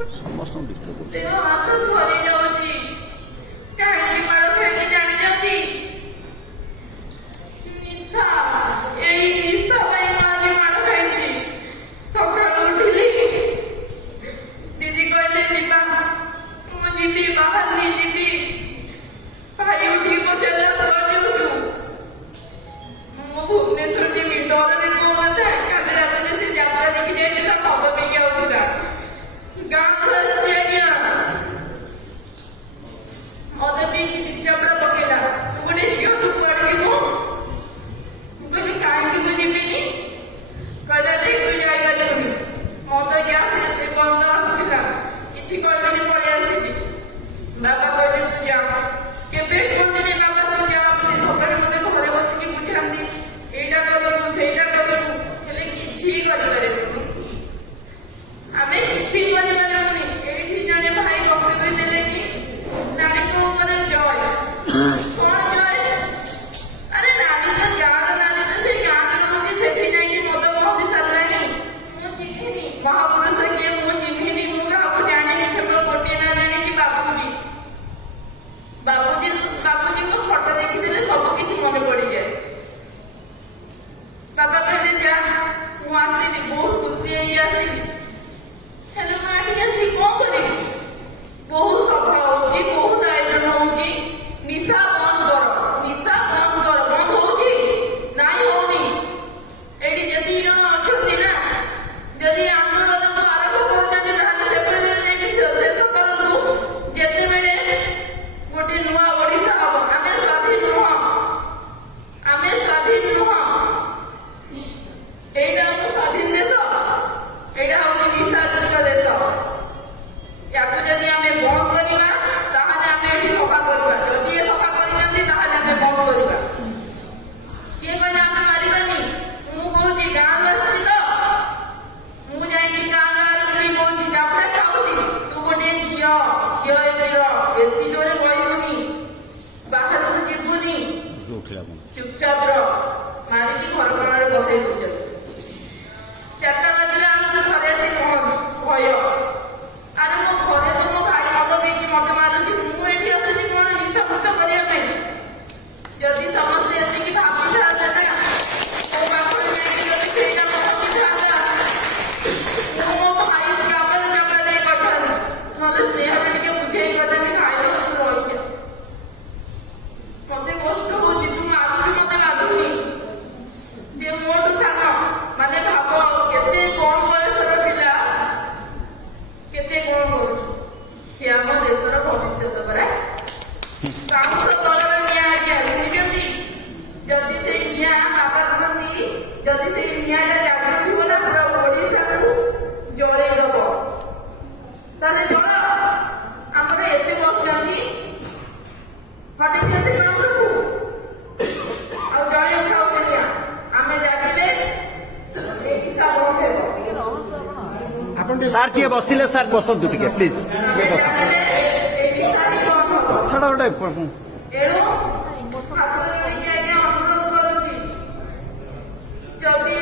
समस्त डिस्टर्ब चुपचाप मारिकी घर कणार बसई दौर चार्टा बजला घरे आसी भय अरे मो घरे तो मो भाई मद पीकी मत मारुची मुझे आसी कौन निशा मुक्त करने जदि समस्ते एति भावी था ना मो पाखर जाइए पहुंची था मो भाई कागज जमा नहीं करता ना स्नेह टे बुझे करते खाई तू रही मत कष्ट हो तुम आगुरी मत लाଗୁନି जे मोटू साग माने भाव केते कम बयसर पिला केते कौन करू से आम देशर भविष्य परा पांच तलर निया आज्ञा बुझी जदि से निया बाबा कहती जदि से निया जागृत हो ना पूरा ओडिशा को जले दब ताले जल आमर एते वर्ष हटे जदि जल सार टे बसिले सार बसतु टे प्लीज जदि